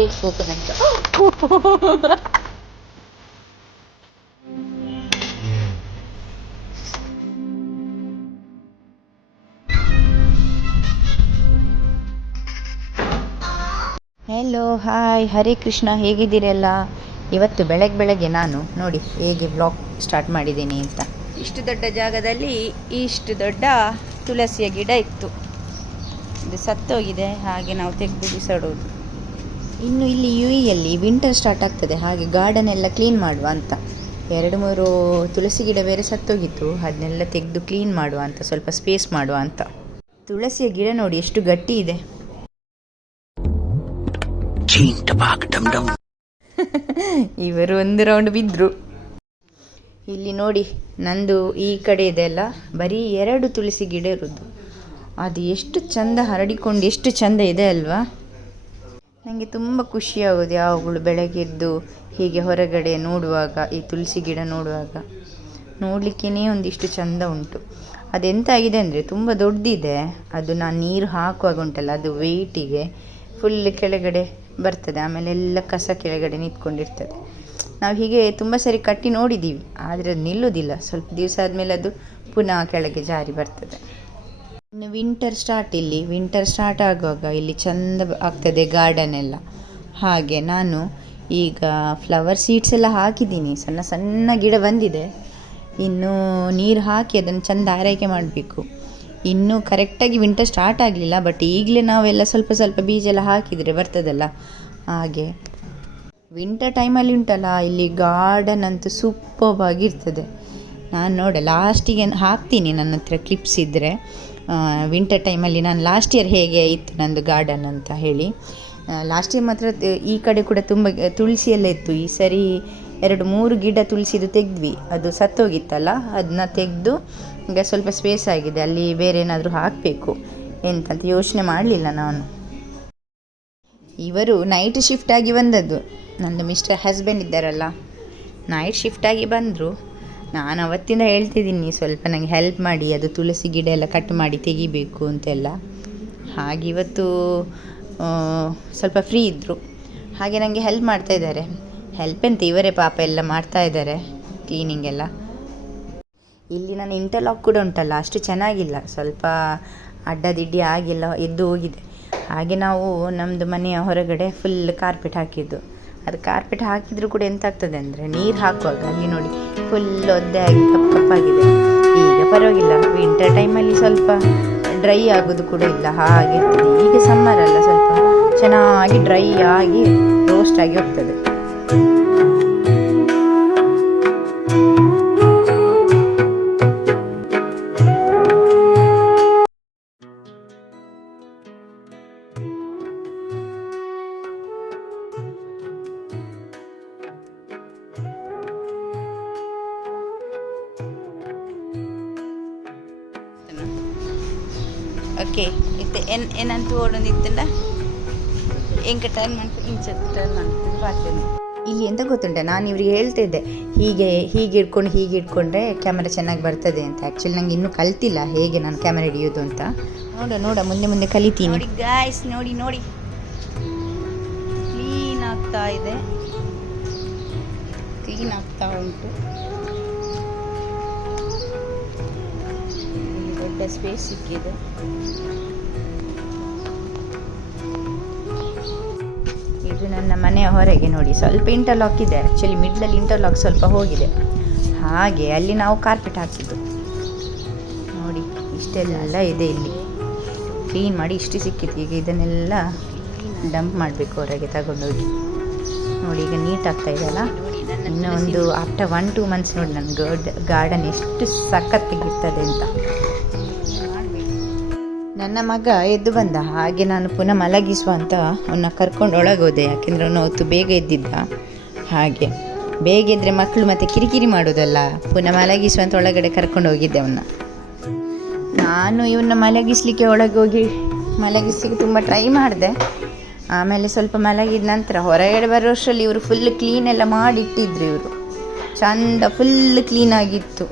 एक coconut. Hello, hi, Hare Krishna. ಹೇಗಿದ್ದೀರೆಲ್ಲ? ಇವತ್ತು ಬೆಳಗ್ಗೆ ನಾನು ನೋಡಿ ಹೇಗೆ ಬ್ಲಾಗ್ ಸ್ಟಾರ್ಟ್ ಮಾಡಿದ್ದೀನಿ ಅಂತ. ಇಷ್ಟು ದೊಡ್ಡ ಜಾಗದಲ್ಲಿ ಇಷ್ಟು ದೊಡ್ಡ ತುಳಸಿಯ ಗಿಡ ಇತ್ತು. ಇದು ಸತ್ತೋಗಿದೆ, ಹಾಗೆ ನಾವು ತೆಗೆದು ಬಿಸಾಡೋದು. ಇನ್ನು ಇಲ್ಲಿ ಯಲ್ಲಿ ವಿಂಟರ್ ಸ್ಟಾರ್ಟ್ ಆಗ್ತದೆ, ಹಾಗೆ ಗಾರ್ಡನ್ ಎಲ್ಲ ಕ್ಲೀನ್ ಮಾಡುವ ಅಂತ. 2-3 ತುಳಸಿ ಗಿಡ ಬೇರೆ ಸತ್ತೋಗಿತ್ತು, ಅದನ್ನೆಲ್ಲ ತೆಗೆದು ಕ್ಲೀನ್ ಮಾಡುವ ಅಂತ, ಸ್ವಲ್ಪ ಸ್ಪೇಸ್ ಮಾಡುವ ಅಂತ. ತುಳಸಿಯ ಗಿಡ ನೋಡಿ ಎಷ್ಟು ಗಟ್ಟಿ ಇದೆ. ಇವರು ಒಂದು ರೌಂಡ್ ಬಿದ್ದರು. ಇಲ್ಲಿ ನೋಡಿ, ನಂದು ಈ ಕಡೆ ಇದೆಲ್ಲ ಬರೀ 2 ತುಳಸಿ ಗಿಡ ಇರೋದು. ಅದು ಎಷ್ಟು ಚಂದ ಹರಡಿಕೊಂಡು ಎಷ್ಟು ಚಂದ ಇದೆ ಅಲ್ವಾ. ನನಗೆ ತುಂಬ ಖುಷಿಯಾಗೋದು ಯಾವಾಗಲೂ ಬೆಳಗ್ಗೆದ್ದು ಹೀಗೆ ಹೊರಗಡೆ ನೋಡುವಾಗ, ಈ ತುಳಸಿ ಗಿಡ ನೋಡುವಾಗ. ನೋಡಲಿಕ್ಕೇ ಒಂದಿಷ್ಟು ಚಂದ ಉಂಟು. ಅದೆಂತಾಗಿದೆ ಅಂದರೆ ತುಂಬ ದೊಡ್ಡದಿದೆ. ಅದು ನಾನು ನೀರು ಹಾಕುವಾಗ ಉಂಟಲ್ಲ, ಅದು ವೆಯ್ಟಿಗೆ ಫುಲ್ ಕೆಳಗಡೆ ಬರ್ತದೆ, ಆಮೇಲೆ ಎಲ್ಲ ಕಸ ಕೆಳಗಡೆ ನಿಂತ್ಕೊಂಡಿರ್ತದೆ. ನಾವು ಹೀಗೆ ತುಂಬ ಸರಿ ಕಟ್ಟಿ ನೋಡಿದ್ದೀವಿ, ಆದರೆ ಅದು ನಿಲ್ಲೋದಿಲ್ಲ. ಸ್ವಲ್ಪ ದಿವಸ ಆದಮೇಲೆ ಅದು ಪುನಃ ಕೆಳಗೆ ಜಾರಿ ಬರ್ತದೆ. ಇನ್ನು ವಿಂಟರ್ ಸ್ಟಾರ್ಟ್ ಆಗುವಾಗ ಇಲ್ಲಿ ಚೆಂದ ಆಗ್ತದೆ ಗಾರ್ಡನ್ ಎಲ್ಲ. ಹಾಗೆ ನಾನು ಈಗ ಫ್ಲವರ್ ಸೀಡ್ಸ್ ಎಲ್ಲ ಹಾಕಿದ್ದೀನಿ, ಸಣ್ಣ ಸಣ್ಣ ಗಿಡ ಬಂದಿದೆ. ಇನ್ನು ನೀರು ಹಾಕಿ ಅದನ್ನು ಚೆಂದ ಆರೈಕೆ ಮಾಡಬೇಕು. ಇನ್ನೂ ಕರೆಕ್ಟಾಗಿ ವಿಂಟರ್ ಸ್ಟಾರ್ಟ್ ಆಗಲಿಲ್ಲ, ಬಟ್ ಈಗಲೇ ನಾವೆಲ್ಲ ಸ್ವಲ್ಪ ಸ್ವಲ್ಪ ಬೀಜ ಎಲ್ಲ ಹಾಕಿದರೆ ಬರ್ತದಲ್ಲ. ಹಾಗೆ ವಿಂಟರ್ ಟೈಮಲ್ಲಿ ಉಂಟಲ್ಲ, ಇಲ್ಲಿ ಗಾರ್ಡನ್ ಅಂತೂ ಸೂಪರ್ವಾಗಿರ್ತದೆ. ನಾನು ಲಾಸ್ಟಿಗೆ ಹಾಕ್ತೀನಿ, ನನ್ನ ಹತ್ರ ಕ್ಲಿಪ್ಸ್ ಇದ್ದರೆ. ವಿಂಟರ್ ಟೈಮಲ್ಲಿ ನಾನು ಲಾಸ್ಟ್ ಇಯರ್ ಹೇಗೆ ಇತ್ತು ನಂದು ಗಾರ್ಡನ್ ಅಂತ ಹೇಳಿ. ಲಾಸ್ಟ್ ಇಯರ್ ಮಾತ್ರ ಈ ಕಡೆ ಕೂಡ ತುಂಬ ತುಳಸಿ ಎಲ್ಲ ಇತ್ತು. ಈ ಸರಿ 2-3 ಗಿಡ ತುಳಸಿದು ತೆಗೆದ್ವಿ, ಅದು ಸತ್ತೋಗಿತ್ತಲ್ಲ, ಅದನ್ನ ತೆಗೆದು ಈಗ ಸ್ವಲ್ಪ ಸ್ಪೇಸ್ ಆಗಿದೆ, ಅಲ್ಲಿ ಬೇರೆ ಏನಾದರೂ ಹಾಕಬೇಕು ಎಂತಂತ ಯೋಚನೆ ಮಾಡಲಿಲ್ಲ ನಾನು. ಇವರು ನೈಟ್ ಶಿಫ್ಟ್ ಆಗಿ ಬಂದದ್ದು, ನನ್ನ ಮಿಸ್ಟರ್ ಹಸ್ಬೆಂಡ್ ಇದ್ದಾರಲ್ಲ, ನೈಟ್ ಶಿಫ್ಟ್ ಆಗಿ ಬಂದರು. ನಾನು ಅವತ್ತಿಂದ ಹೇಳ್ತಿದ್ದೀನಿ, ಸ್ವಲ್ಪ ನನಗೆ ಹೆಲ್ಪ್ ಮಾಡಿ, ಅದು ತುಳಸಿ ಗಿಡ ಎಲ್ಲ ಕಟ್ ಮಾಡಿ ತೆಗಿಬೇಕು ಅಂತೆಲ್ಲ. ಹಾಗೆ ಇವತ್ತು ಸ್ವಲ್ಪ ಫ್ರೀ ಇದ್ದರು, ಹಾಗೆ ನನಗೆ ಹೆಲ್ಪ್ ಮಾಡ್ತಾಯಿದ್ದಾರೆ. ಹೆಲ್ಪ್ ಅಂತ ಇವರೇ ಪಾಪ ಎಲ್ಲ ಮಾಡ್ತಾಯಿದ್ದಾರೆ, ಕ್ಲೀನಿಂಗ್ ಎಲ್ಲ. ಇಲ್ಲಿ ನನ್ನ ಇಂಟರ್ಲಾಕ್ ಕೂಡ ಉಂಟಲ್ಲ, ಅಷ್ಟು ಚೆನ್ನಾಗಿಲ್ಲ, ಸ್ವಲ್ಪ ಅಡ್ಡದಿಡ್ಡಿ ಆಗಿಲ್ಲ, ಎದ್ದು ಹೋಗಿದೆ. ಹಾಗೆ ನಾವು ನಮ್ಮದು ಮನೆಯ ಹೊರಗಡೆ ಫುಲ್ ಕಾರ್ಪೆಟ್ ಹಾಕಿದ್ದು. ಅದು ಕಾರ್ಪೆಟ್ ಹಾಕಿದರೂ ಕೂಡ ಎಂತಾಗ್ತದೆ ಅಂದರೆ, ನೀರು ಹಾಕುವಾಗ ಅಲ್ಲಿ ನೋಡಿ ಫುಲ್ ಒದ್ದೆ ಆಗಿ ಕಪ್ಪಾಗಿದೆ. ಈಗ ಪರವಾಗಿಲ್ಲ, ವಿಂಟರ್ ಟೈಮಲ್ಲಿ ಸ್ವಲ್ಪ ಡ್ರೈ ಆಗೋದು ಕೂಡ ಇಲ್ಲ, ಹಾಗೆ ಇರ್ತದೆ. ಈಗ ಸಮ್ಮರ್ ಅಲ್ಲ, ಸ್ವಲ್ಪ ಚೆನ್ನಾಗಿ ಡ್ರೈ ಆಗಿ ರೋಸ್ಟ್ ಆಗಿ ಹೋಗ್ತದೆ. ಓಕೆ, ಇತ್ತೆ ಏನಂತೂ ಓಡೋದಿತ್ತಲ್ಲ, ಹೆಂಗೆ ಟರ್ನ್ ಮಾಡ್ತೀನಿ, ಟರ್ನ್ ಮಾಡ್ತೀನಿ ಬರ್ತೇನೆ. ಇಲ್ಲಿ ಎಂತ ಗೊತ್ತುಂಟ, ನಾನು ಇವ್ರಿಗೆ ಹೇಳ್ತಿದ್ದೆ, ಹೀಗೆ ಇಟ್ಕೊಂಡ್ರೆ ಕ್ಯಾಮರಾ ಚೆನ್ನಾಗಿ ಬರ್ತದೆ ಅಂತ. ಆ್ಯಕ್ಚುಲಿ ನಂಗೆ ಇನ್ನೂ ಕಲ್ತಿಲ್ಲ ಹೇಗೆ ನಾನು ಕ್ಯಾಮರಾ ಹಿಡಿಯೋದು ಅಂತ. ನೋಡ ಮುಂದೆ ಕಲಿತೀನಿ. ನೋಡಿ ಗಾಯ್ಸ್, ನೋಡಿ ಕ್ಲೀನ್ ಆಗ್ತಾ ಇದೆ, ಕ್ಲೀನ್ ಆಗ್ತಾ ಉಂಟು. ದೊಡ್ಡ ಸ್ಪೇಸ್ ಸಿಕ್ಕಿದೆ. ಇದು ನನ್ನ ಮನೆಯ ಹೊರಗೆ ನೋಡಿ, ಸ್ವಲ್ಪ ಇಂಟರ್ಲಾಕ್ ಇದೆ. ಆ್ಯಕ್ಚುಲಿ ಮಿಡ್ಲಲ್ಲಿ ಇಂಟರ್ಲಾಕ್ ಸ್ವಲ್ಪ ಹೋಗಿದೆ, ಹಾಗೆ ಅಲ್ಲಿ ನಾವು ಕಾರ್ಪೆಟ್ ಹಾಕಿದ್ದು. ನೋಡಿ ಇಷ್ಟೆಲ್ಲ ಇದೆ, ಇಲ್ಲಿ ಕ್ಲೀನ್ ಮಾಡಿ ಇಷ್ಟು ಸಿಕ್ಕಿತ್ತು. ಈಗ ಇದನ್ನೆಲ್ಲ ಡಂಪ್ ಮಾಡಬೇಕು ಹೊರಗೆ ತಗೊಂಡೋಗಿ. ನೋಡಿ ಈಗ ನೀಟ್ ಆಗ್ತಾ ಇದೆಯಲ್ಲ. ಇನ್ನೂ ಒಂದು ಆಫ್ಟರ್ 1-2 ಮಂತ್ಸ್ ನೋಡಿ ನನ್ನ ಗಾರ್ಡನ್ ಎಷ್ಟು ಸಖತ್ತಾಗಿರ್ತದೆ ಅಂತ. ನನ್ನ ಮಗ ಎದ್ದು ಬಂದ, ಹಾಗೆ ನಾನು ಪುನಃ ಮಲಗಿಸುವ ಅಂತ ಅವನ್ನ ಕರ್ಕೊಂಡು ಒಳಗೋದೆ. ಯಾಕೆಂದರೆ ಅವನು ಹೊತ್ತು ಬೇಗ ಎದ್ದಿದ್ದ. ಹಾಗೆ ಬೇಗ ಎದ್ದರೆ ಮಕ್ಕಳು ಮತ್ತೆ ಕಿರಿಕಿರಿ ಮಾಡೋದಲ್ಲ, ಪುನಃ ಮಲಗಿಸುವಂತ ಒಳಗಡೆ ಕರ್ಕೊಂಡು ಹೋಗಿದ್ದೆ ಅವನ್ನ. ನಾನು ಇವನ್ನ ಮಲಗಿಸ್ಲಿಕ್ಕೆ ಮಲಗಿಸ್ಲಿಕ್ಕೆ ತುಂಬ ಟ್ರೈ ಮಾಡಿದೆ. ಆಮೇಲೆ ಸ್ವಲ್ಪ ಮಲಗಿದ ನಂತರ ಹೊರಗಡೆ ಬರೋಷ್ಟರಲ್ಲಿ ಇವರು ಫುಲ್ ಕ್ಲೀನ್ ಎಲ್ಲ ಮಾಡಿಟ್ಟಿದ್ರು. ಇವರು ಚಂದ ಫುಲ್ ಕ್ಲೀನ್ ಆಗಿತ್ತು.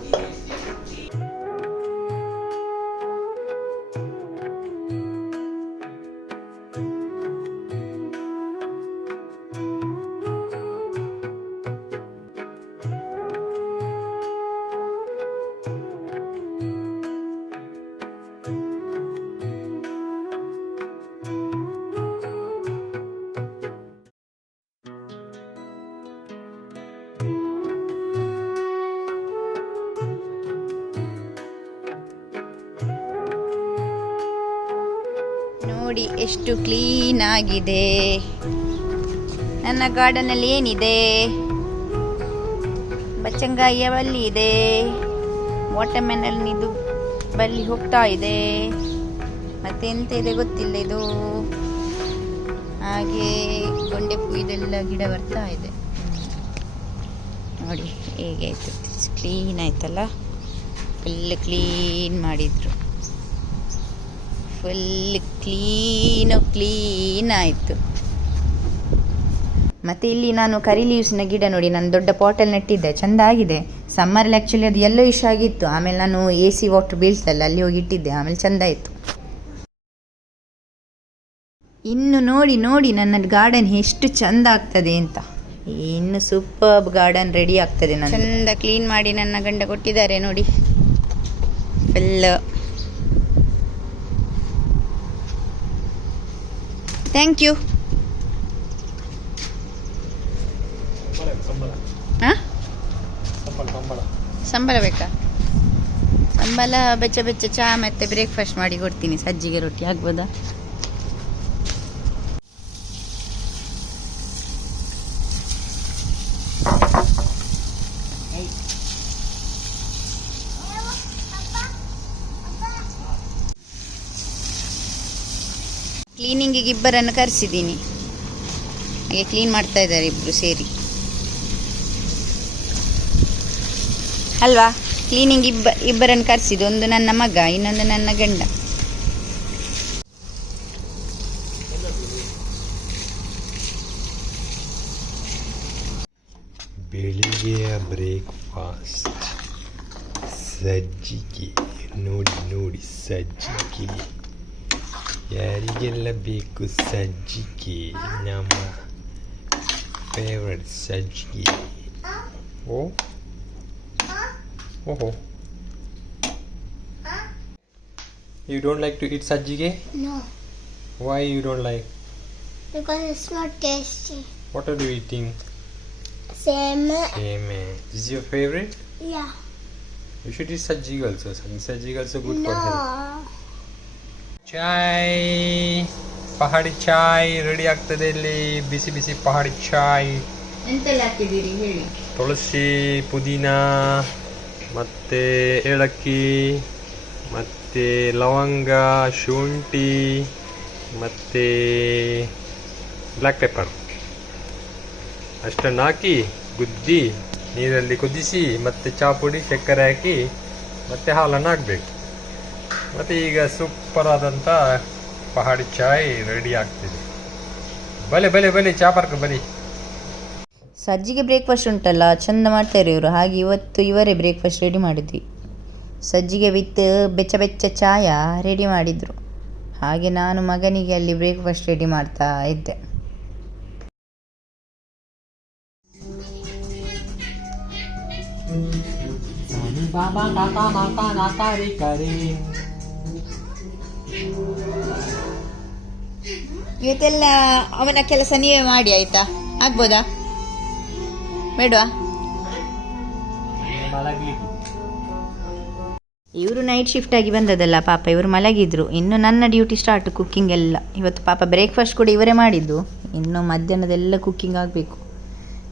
ನೋಡಿ ಎಷ್ಟು ಕ್ಲೀನ್ ಆಗಿದೆ. ನನ್ನ ಗಾರ್ಡನಲ್ಲಿ ಏನಿದೆ? ಬಚ್ಚಂಗಾಯಿಯ ಬಳ್ಳಿ ಇದೆ, ವಾಟರ್ಮೆಲನ್ ಇದು ಬಳ್ಳಿ ಹೋಗ್ತಾ ಇದೆ, ಮತ್ತೆ ಎಂತ ಇದೆ ಗೊತ್ತಿಲ್ಲ ಇದು. ಹಾಗೆ ಗೊಂಡೆಪೂ ಇದೆಲ್ಲ ಗಿಡ ಬರ್ತಾ ಇದೆ. ನೋಡಿ ಹೇಗೆ ಆಯಿತು, ಕ್ಲೀನ್ ಆಯ್ತಲ್ಲ, ಫುಲ್ ಕ್ಲೀನ್ ಮಾಡಿದ್ರು, ಫುಲ್ ಕ್ಲೀನ್ ಆಯಿತು. ಮತ್ತು ಇಲ್ಲಿ ನಾನು ಕರಿ ಲೀವ್ಸ್ನ ಗಿಡ ನೋಡಿ ನಾನು ದೊಡ್ಡ ಪಾಟಲ್ಲಿ ನೆಟ್ಟಿದ್ದೆ, ಚೆಂದ ಆಗಿದೆ. ಸಮ್ಮರಲ್ಲಿ ಆ್ಯಕ್ಚುಲಿ ಅದು ಎಲ್ಲೋ ಇಶ್ ಆಗಿತ್ತು, ಆಮೇಲೆ ನಾನು AC ವಾಟರ್ ಬೀಳ್ತಲ್ಲ ಅಲ್ಲಿ ಹೋಗಿ ಇಟ್ಟಿದ್ದೆ, ಆಮೇಲೆ ಚೆಂದ ಆಯಿತು. ಇನ್ನು ನೋಡಿ ನೋಡಿ ನನ್ನ ಗಾರ್ಡನ್ ಎಷ್ಟು ಚೆಂದ ಆಗ್ತದೆ ಅಂತ. ಇನ್ನು ಸೂಪರ್ ಗಾರ್ಡನ್ ರೆಡಿ ಆಗ್ತದೆ. ನಾನು ಚೆಂದ ಕ್ಲೀನ್ ಮಾಡಿ ನನ್ನ ಗಂಡ ಕೊಟ್ಟಿದ್ದಾರೆ ನೋಡಿ, ಫುಲ್. Thank you. ಸಂಬಳ ಬೇಕಾ? ಸಂಬಳ ಬೆಚ್ಚ ಬೆಚ್ಚ ಚಹಾ ಮತ್ತೆ ಬ್ರೇಕ್ಫಾಸ್ಟ್ ಮಾಡಿ ಕೊಡ್ತೀನಿ. ಸಜ್ಜಿಗೆ ರೊಟ್ಟಿ ಆಗ್ಬೋದಾ? ಕ್ಲೀನಿಂಗಿಗೆ ಇಬ್ಬರನ್ನು ಕರೆಸಿದ್ದೀನಿ, ಹಾಗೆ ಕ್ಲೀನ್ ಮಾಡ್ತಾ ಇದ್ದಾರೆ ಇಬ್ಬರು ಸೇರಿ ಅಲ್ವಾ. ಕ್ಲೀನಿಂಗ್ ಇಬ್ಬರನ್ನು ಕರೆಸಿದ್ದು, ಒಂದು ನನ್ನ ಮಗ, ಇನ್ನೊಂದು ನನ್ನ ಗಂಡ. ಬೆಳಿಗ್ಗೆಯ ಬ್ರೇಕ್ಫಾಸ್ಟ್ ಸಜ್ಜಿಗೆ. ನೋಡಿ ನೋಡಿ ಸಜ್ಜಿಗೆ, ಯಾರಿಗೆಲ್ಲ ಬೇಕು ಸಜ್ಜಿಗೆ? ನಮ್ಮ ಫೇವ್ರೆಟ್ ಸಜ್ಜಿಗೆ. Oh. You don't like to eat sajjige? No. Why you don't like? Because it's not tasty. What are you eating? Same. This is your favorite? Yeah. You should eat sajjige also. Sajjige also good for No. health. Chai. Pahadi chai ready ಆಗ್ತದೆ ಇಲ್ಲಿ. ಬಿಸಿ ಬಿಸಿ ಪಹಾಡಿ ಚಾಯ್. ಎಂತೆಲ್ಲ ಹಾಕಿದ್ದೀರಿ ಹೇಳಿ? ತುಳಸಿ, ಪುದೀನ, ಮತ್ತು ಏಲಕ್ಕಿ, ಮತ್ತು ಲವಂಗ, ಶುಂಠಿ, ಮತ್ತು ಬ್ಲ್ಯಾಕ್ ಪೆಪ್ಪರ್ ಅಷ್ಟನ್ನು ಹಾಕಿ ಗುದ್ದಿ ನೀರಲ್ಲಿ ಕುದಿಸಿ, ಮತ್ತು ಚಹಾ ಪುಡಿ, ಸಕ್ಕರೆ ಹಾಕಿ, ಮತ್ತು ಹಾಲನ್ನು ಹಾಕಬೇಕು. ಮತ್ತು ಈಗ ಸೂಪರ್ ಆದಂಥ ಪಹಾಡಿ ಚಾಯ್ ರೆಡಿ ಆಗ್ತಿದೆ. ಬಲೆ ಚಹಾ ಪಾರ್ಕ್ ಬನ್ನಿ. ಸಜ್ಜಿಗೆ ಬ್ರೇಕ್ಫಾಸ್ಟ್ ಉಂಟಲ್ಲ, ಚೆಂದ ಮಾಡ್ತಾರೆ ಇವರು. ಹಾಗೆ ಇವತ್ತು ಇವರೇ ಬ್ರೇಕ್ಫಾಸ್ಟ್ ರೆಡಿ ಮಾಡಿದ್ವಿ. ಸಜ್ಜಿಗೆ ವಿತ್ ಬೆಚ್ಚ ಬೆಚ್ಚ ಚಾಯ ರೆಡಿ ಮಾಡಿದರು. ಹಾಗೆ ನಾನು ಮಗನಿಗೆ ಅಲ್ಲಿ ಬ್ರೇಕ್ಫಾಸ್ಟ್ ರೆಡಿ ಮಾಡ್ತಾ ಇದ್ದೆ. ಇವತ್ತೆಲ್ಲ ಅವನ ಕೆಲಸ ನೀವೇ ಮಾಡಿ ಆಯ್ತಾ? ಆಗ್ಬೋದಾ ಬೇಡವಾ? ಇವರು ನೈಟ್ ಶಿಫ್ಟ್ ಆಗಿ ಬಂದದಲ್ಲ ಪಾಪ, ಇವರು ಮಲಗಿದ್ರು. ಇನ್ನು ನನ್ನ ಡ್ಯೂಟಿ ಸ್ಟಾರ್ಟ್, ಕುಕ್ಕಿಂಗ್ ಎಲ್ಲ. ಇವತ್ತು ಪಾಪ ಬ್ರೇಕ್ಫಾಸ್ಟ್ ಕೂಡ ಇವರೇ ಮಾಡಿದ್ದು, ಇನ್ನು ಮಧ್ಯಾಹ್ನದೆಲ್ಲ ಕುಕ್ಕಿಂಗ್ ಆಗಬೇಕು.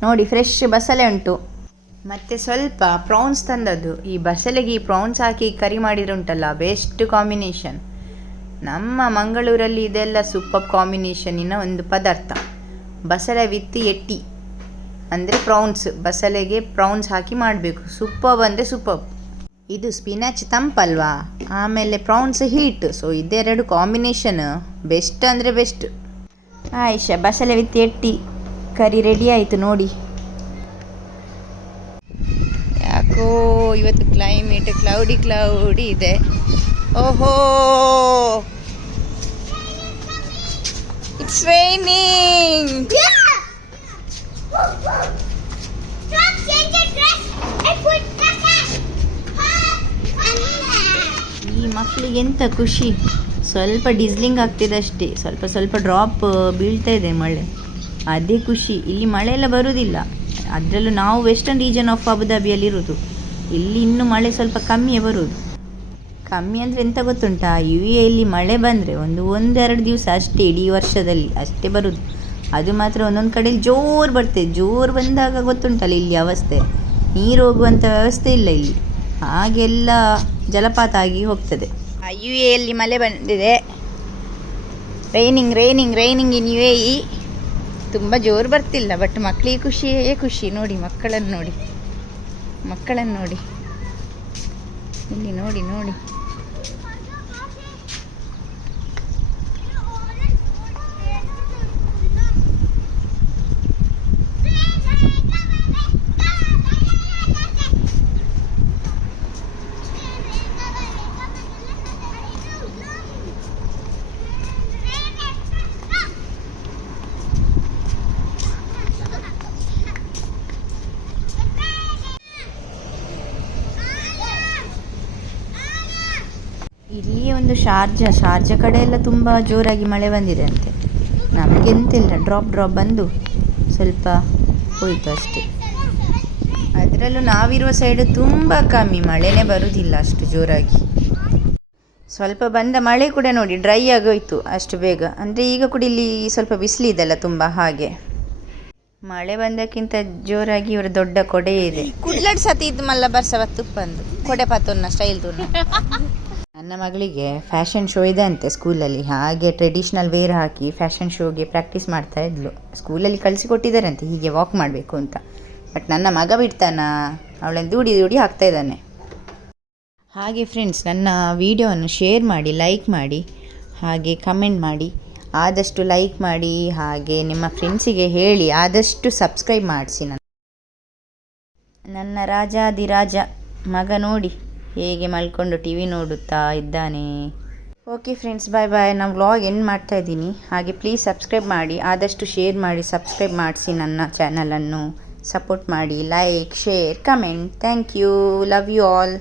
ನೋಡಿ ಫ್ರೆಶ್ ಬಸಳೆ ಉಂಟು, ಮತ್ತು ಸ್ವಲ್ಪ ಪ್ರೌನ್ಸ್ ತಂದದ್ದು. ಈ ಬಸಳೆಗೆ ಈ ಪ್ರೌನ್ಸ್ ಹಾಕಿ ಕರಿ ಮಾಡಿದ್ರೆ ಉಂಟಲ್ಲ, ಬೆಸ್ಟ್ ಕಾಂಬಿನೇಷನ್. ನಮ್ಮ ಮಂಗಳೂರಲ್ಲಿ ಇದೆಲ್ಲ ಸೂಪರ್ ಕಾಂಬಿನೇಷನ್ನಿನ ಒಂದು ಪದಾರ್ಥ. ಬಸಳೆ ವಿತ್ ಎಟ್ಟಿ ಅಂದರೆ ಪ್ರೌನ್ಸ್, ಬಸಳೆಗೆ ಪ್ರೌನ್ಸ್ ಹಾಕಿ ಮಾಡಬೇಕು. ಸೂಪರ್ ಅಂದರೆ ಸೂಪರ್. ಇದು ಸ್ಪಿನಾಚ್ ತಂಪಲ್ವಾ, ಆಮೇಲೆ ಪ್ರೌನ್ಸ್ ಹೀಟ್, ಸೊ ಇದೆರಡು ಕಾಂಬಿನೇಷನ್ ಬೆಸ್ಟ್ ಅಂದರೆ ಬೆಸ್ಟ್. ಆಯ್ಷಾ, ಬಸಳೆ ವಿತ್ ಎಟ್ಟಿ ಕರಿ ರೆಡಿ ಆಯಿತು ನೋಡಿ. ಯಾಕೋ ಇವತ್ತು ಕ್ಲೈಮೇಟ್ ಕ್ಲೌಡಿ ಇದೆ. ಓಹೋ, ಇಟ್ಸ್ ರೈನಿಂಗ್. ಈ ಮಕ್ಕಳಿಗೆ ಎಂತ ಖುಷಿ, ಸ್ವಲ್ಪ ಡಿಸ್ಲಿಂಗ್ ಆಗ್ತಿದೆ ಅಷ್ಟೇ, ಸ್ವಲ್ಪ ಡ್ರಾಪ್ ಬೀಳ್ತಾ ಇದೆ ಮಳೆ, ಅದೇ ಖುಷಿ. ಇಲ್ಲಿ ಮಳೆ ಎಲ್ಲ ಬರುವುದಿಲ್ಲ, ಅದರಲ್ಲೂ ನಾವು ವೆಸ್ಟರ್ನ್ ರೀಜನ್ ಆಫ್ ಅಬುದಾಬಿಯಲ್ಲಿರೋದು. ಇಲ್ಲಿ ಇನ್ನೂ ಮಳೆ ಸ್ವಲ್ಪ ಕಮ್ಮಿಯೇ ಬರುವುದು. ಕಮ್ಮಿ ಅಂದರೆ ಎಂತ ಗೊತ್ತುಂಟಾ, ಇಲ್ಲಿ ಮಳೆ ಬಂದರೆ ಒಂದೆರಡು ದಿವಸ ಅಷ್ಟೇ ಇಡೀ ವರ್ಷದಲ್ಲಿ ಅಷ್ಟೇ ಬರೋದು. ಅದು ಮಾತ್ರ ಒಂದೊಂದು ಕಡೆಯಲ್ಲಿ ಜೋರು ಬರ್ತದೆ. ಜೋರು ಬಂದಾಗ ಗೊತ್ತುಂಟಲ್ಲ ಇಲ್ಲಿ ಅವಸ್ಥೆ, ನೀರು ಹೋಗುವಂಥ ವ್ಯವಸ್ಥೆ ಇಲ್ಲ ಇಲ್ಲಿ, ಹಾಗೆಲ್ಲ ಜಲಪಾತ ಆಗಿ ಹೋಗ್ತದೆ. ಅಲ್ಲಿ ಮಳೆ ಬಂದಿದೆ. ರೈನಿಂಗ್ ಇನ್ UAE. ತುಂಬ ಜೋರು ಬರ್ತಿಲ್ಲ, ಬಟ್ ಮಕ್ಕಳಿಗೆ ಖುಷಿಯೇ ಖುಷಿ. ನೋಡಿ ಮಕ್ಕಳನ್ನು ನೋಡಿ ಇಲ್ಲಿ ನೋಡಿ. ಇಲ್ಲಿ ಒಂದು ಶಾರ್ಜಾ ಕಡೆ ಎಲ್ಲ ತುಂಬ ಜೋರಾಗಿ ಮಳೆ ಬಂದಿದೆ ಅಂತೆ. ನಮಗೆಂತಿಲ್ಲ, ಡ್ರಾಪ್ ಬಂದು ಸ್ವಲ್ಪ ಹೋಯಿತು ಅಷ್ಟೇ. ಅದರಲ್ಲೂ ನಾವಿರುವ ಸೈಡು ತುಂಬ ಕಮ್ಮಿ, ಮಳೆನೇ ಬರುವುದಿಲ್ಲ ಅಷ್ಟು ಜೋರಾಗಿ. ಸ್ವಲ್ಪ ಬಂದ ಮಳೆ ಕೂಡ ನೋಡಿ ಡ್ರೈ ಆಗೋಯ್ತು ಅಷ್ಟು ಬೇಗ. ಅಂದರೆ ಈಗ ಕೂಡ ಇಲ್ಲಿ ಸ್ವಲ್ಪ ಬಿಸಿಲಿದೆಲ್ಲ ತುಂಬ, ಹಾಗೆ ಮಳೆ ಬಂದಕ್ಕಿಂತ ಜೋರಾಗಿ ಇವರ ದೊಡ್ಡ ಕೊಡೆ ಇದೆ. ಕುಡ್ಲಡ್ ಸತಿ ಇದ್ದು ಮಲ್ಲ ಬರ್ಸವತ್ತು ಬಂದು ಕೊಡೆ ಪಾತೊನ್ನ ಸ್ಟೈಲ್ ತೂನ. ನನ್ನ ಮಗಳಿಗೆ ಫ್ಯಾಷನ್ ಶೋ ಇದೆ ಅಂತೆ ಸ್ಕೂಲಲ್ಲಿ, ಹಾಗೆ ಟ್ರೆಡಿಷ್ನಲ್ ವೇರ್ ಹಾಕಿ ಫ್ಯಾಷನ್ ಶೋಗೆ ಪ್ರಾಕ್ಟೀಸ್ ಮಾಡ್ತಾ ಇದ್ಲು. ಸ್ಕೂಲಲ್ಲಿ ಕಳಿಸಿಕೊಟ್ಟಿದ್ದಾರಂತೆ ಹೀಗೆ ವಾಕ್ ಮಾಡಬೇಕು ಅಂತ. ಬಟ್ ನನ್ನ ಮಗ ಬಿಡ್ತಾನ, ಅವಳನ್ನು ದೂಡಿ ಹಾಕ್ತಾ ಇದ್ದಾನೆ. ಹಾಗೆ ಫ್ರೆಂಡ್ಸ್, ನನ್ನ ವಿಡಿಯೋವನ್ನು ಶೇರ್ ಮಾಡಿ, ಲೈಕ್ ಮಾಡಿ, ಹಾಗೆ ಕಮೆಂಟ್ ಮಾಡಿ. ಆದಷ್ಟು ಲೈಕ್ ಮಾಡಿ, ಹಾಗೆ ನಿಮ್ಮ ಫ್ರೆಂಡ್ಸಿಗೆ ಹೇಳಿ, ಆದಷ್ಟು ಸಬ್ಸ್ಕ್ರೈಬ್ ಮಾಡಿಸಿ. ನನ್ನ ರಾಜಾದಿರಾಜ ಮಗ ನೋಡಿ ಹೇಗೆ ಮಲ್ಕೊಂಡು TV ನೋಡುತ್ತಾ ಇದ್ದಾನೆ. ಓಕೆ ಫ್ರೆಂಡ್ಸ್, ಬಾಯ್. ನಾನು ವ್ಲಾಗ್ ಎಂಡ್ ಮಾಡ್ತಾ ಇದ್ದೀನಿ. ಹಾಗೆ ಪ್ಲೀಸ್ ಸಬ್ಸ್ಕ್ರೈಬ್ ಮಾಡಿ, ಆದಷ್ಟು ಶೇರ್ ಮಾಡಿ, ಸಬ್ಸ್ಕ್ರೈಬ್ ಮಾಡಿಸಿ. ನನ್ನ ಚಾನಲನ್ನು ಸಪೋರ್ಟ್ ಮಾಡಿ. Like, share, comment. Thank you. Love you all.